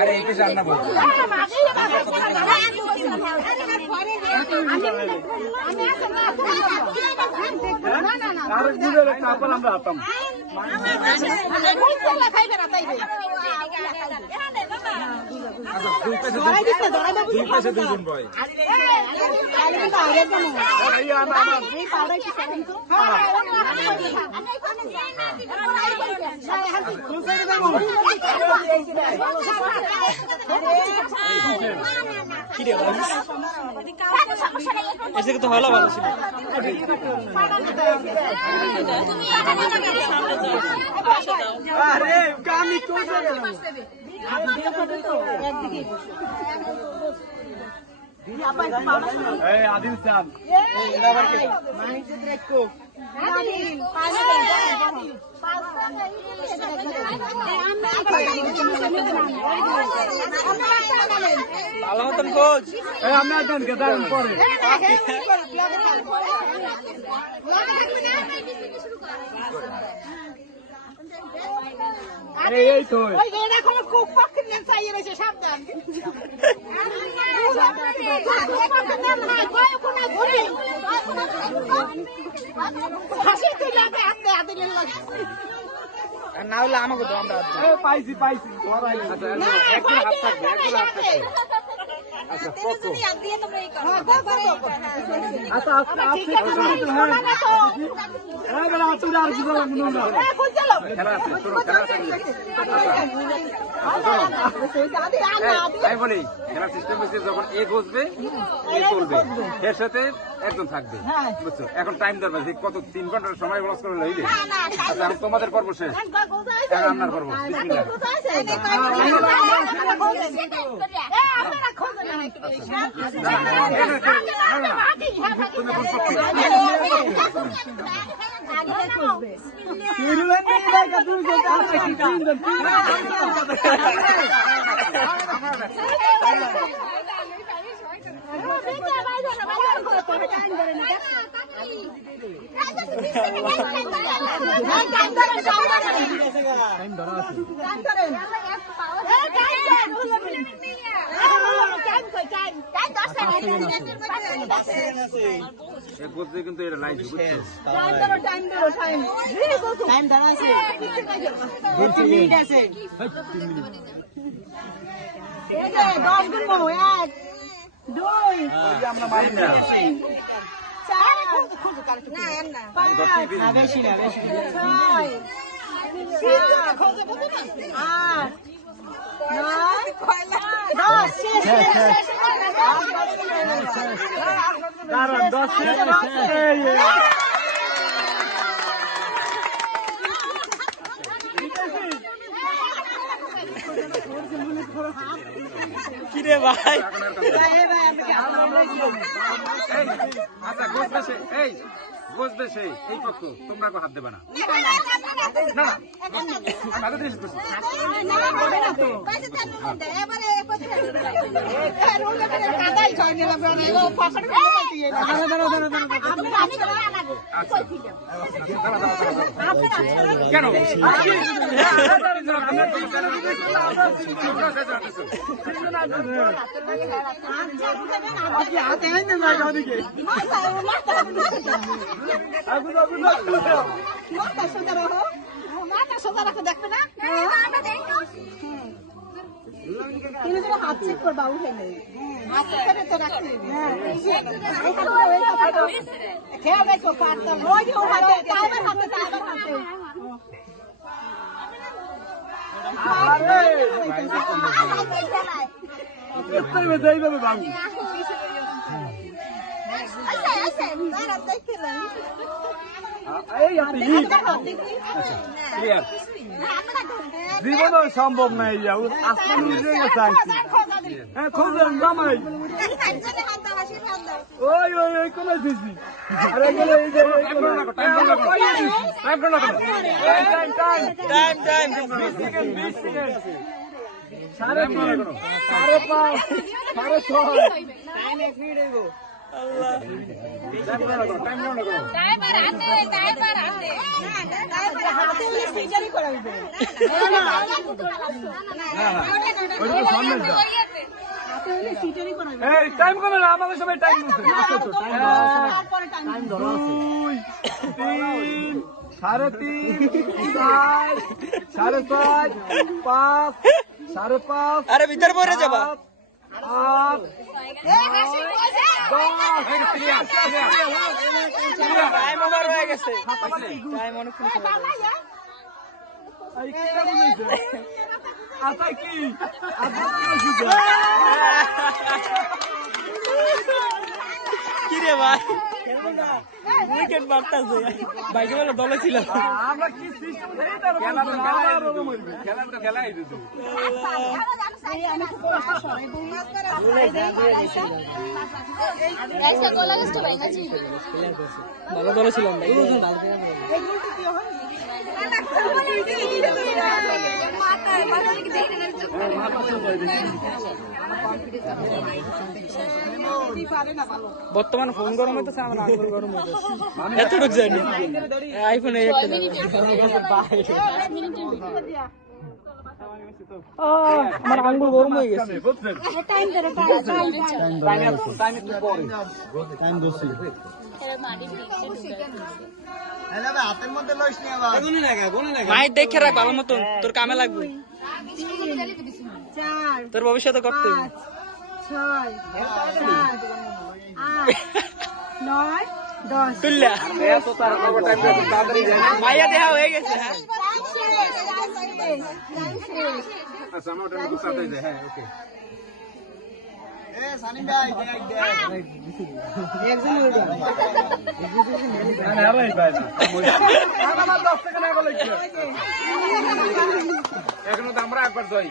আরে এই পেশা না বল আরে দুধের কাপড় আমরা হাতাম দুই পেশে দুইজন বয় এসে তো হলো ভালো ছিল আরে কামি কই যাবে এই আদিল চান এটা আবার কি মাইতে দেখো ভালো মতন কোচ এই আমরা দেন কে দাঁড়ান পরে এই তো ওই এটা কোন খুব পক্ষে নেন চাইয়ে রয়েছে সাবধান না হলে আমাকে দাও আমরা পাইছি পাইছি একজন হাত থাকবে একজন হাত থাকবে আচ্ছা কত আচ্ছা আর কি বলা খেলা আছে খেলা তাই বলি খেলার সিস্টেম হচ্ছে যখন এ বসবে এ চলবে এর সাথে একজন থাকবে বুঝছো এখন টাইম দরকার কত 3 ঘন্টার সময় লস করে লইলে আচ্ছা এখন তোমাদের পর্ব শেষ এখন আপনার পর্ব কিন্তু এটা লাইন বেশি না বেশি দাঁড়ান 10 কিরে ভাই আচ্ছা বসবে সে এই বসবে সে এই পক্ষ তোমরা কেউ হাত দেবে না কেন হাত চেক করবা উঠে নেই খেয়াল রেখো পারতাম যাইবে বাবু জীবন সম্ভব নাই আসমান খোঁজেন জামাই ওই ওই ওই কোন দিছি আরে গেলে এই যে টাইম 20 সেকেন্ড টাইম কমে না, আমাদের সবাই টাইম দিচ্ছে। 3, 4, 5, 5:30, আরে ভিতর পরে যাবা 8, 10, টাইম ওভার হয়ে গেছে টাইম অনেকক্ষণ চলে গেছে। কি রে ভাই উইকেট মারতাছে বাইকে বলে দলে ছিল খেলা তো খেলাই দিত। ভালো দলে ছিল বর্তমানে ফোন গরম হইতেছে আমার আঙ্গুল গরম হইতেছে এতটুকু জানি আইফোনে আমার আঙ্গুল গরম হয়ে গেছে মায়ের দেখে রাখ ভালো মতন তোর কামে লাগবে তোর ভবিষ্যতে করতে 6, 7, 8, 9, 10 তুললা মাইয়া দেহা হয়ে গেছে হ্যাঁ আচ্ছা আমার ওটা গুছাতে দে। হ্যাঁ ওকে এখনো তো আমরা একবার যাই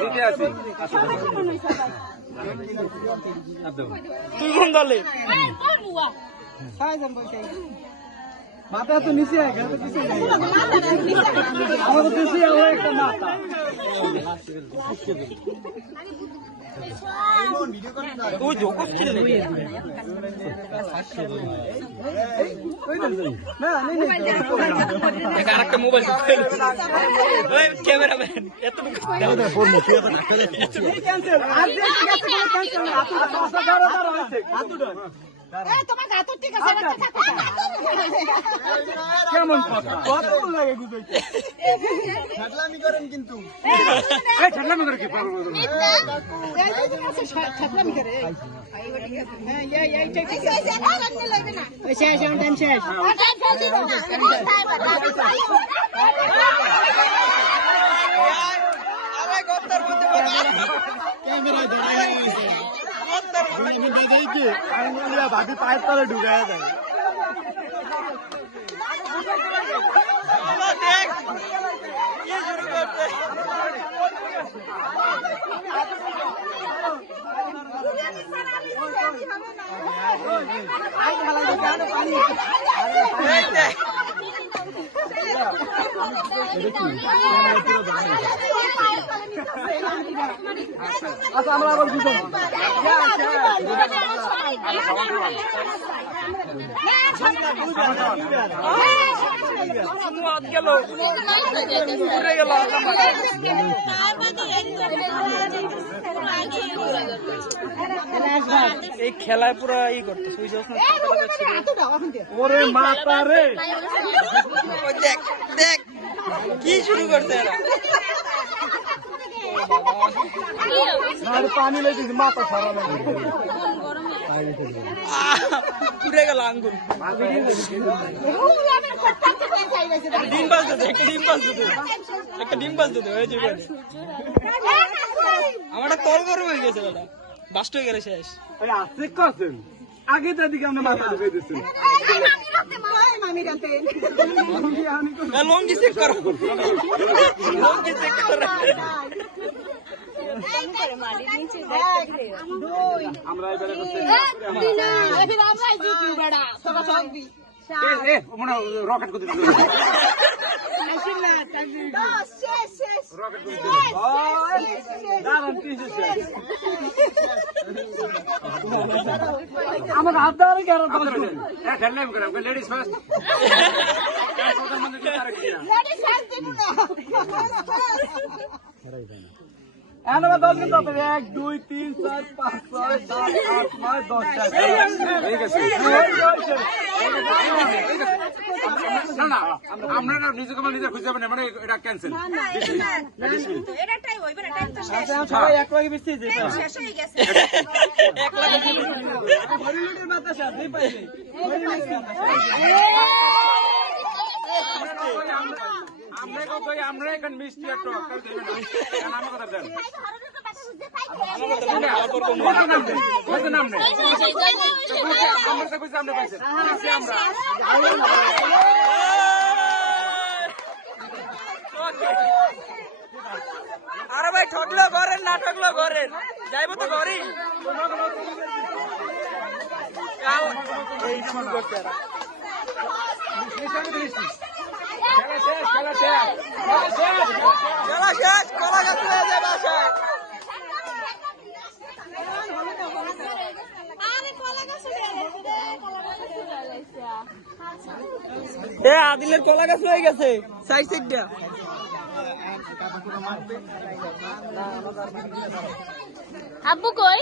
দিতে আছি। তুই কোন দলে মাথা তো নিচে তুই যোগ করছিস আরেকটা মোবাইল ক্যামেরাম্যান তোমার গাতুর ঠিক আছে কেমন কথা লাগে বুঝাইতে ছাটলামি করেন কিন্তু এই ছাটলামি করে কি পাগল বল ছাত্রামি করে হ্যাঁ এই ঠিক আছে শেষ টাইম শেষ ভাবি পায়ের তলে ঢুকায় দেয় আচ্ছা আমরা আবার বুঝুন এই খেলায় পুরো ই করতে ওরে মাতা রে দেখ দেখ কি শুরু করতে এরা আর পানি লেগেছে মাথা সারা লাগে পুড়ে গেল আঙ্গুল ডিম বাজ দিতে একটা ডিম বাজ দিতে হয়ে যাবে আমার তল গরম হয়ে গেছে দাদা বাস্ট হয়ে গেলে শেষ আছে কছেন আগে তাদিকে আমরা মাথা ঢুকাই দিচ্ছি লঙ্গি চেক করো লঙ্গি চেক করো আমরা এবারে মনে রকেট করতে আসেন না টাইম রকেট করতে আমার হাত ধরে কেন খেললাম করে লেডিস ফার্স্ট এনারা 10 মিনিট হবে 1 2 3 4 5 6 7 8 9 10 ঠিক আছে না আমরা না নিজেকে নিজে খুঁজে যাবেন মানে এটা ক্যান্সেল সবাই এক লাখ বেশি যে 1 লাখ হরিলুটের বাতাসা দুই পাইছে আমরা এখন মিষ্টি একটা আমার কথা দেন নাম নেই আমরা তো বুঝছি আমরা পাইছি আমরা আরে ভাই ঠকলো করেন না ঠকলো করেন যাইবো তো ঘরে এই শুরু করতে খেলা শেষ কলা গাছ হয়ে যায় বাসায় আদিলের কলা গাছ হয়ে গেছে সাইড সাইডটা আব্বু কই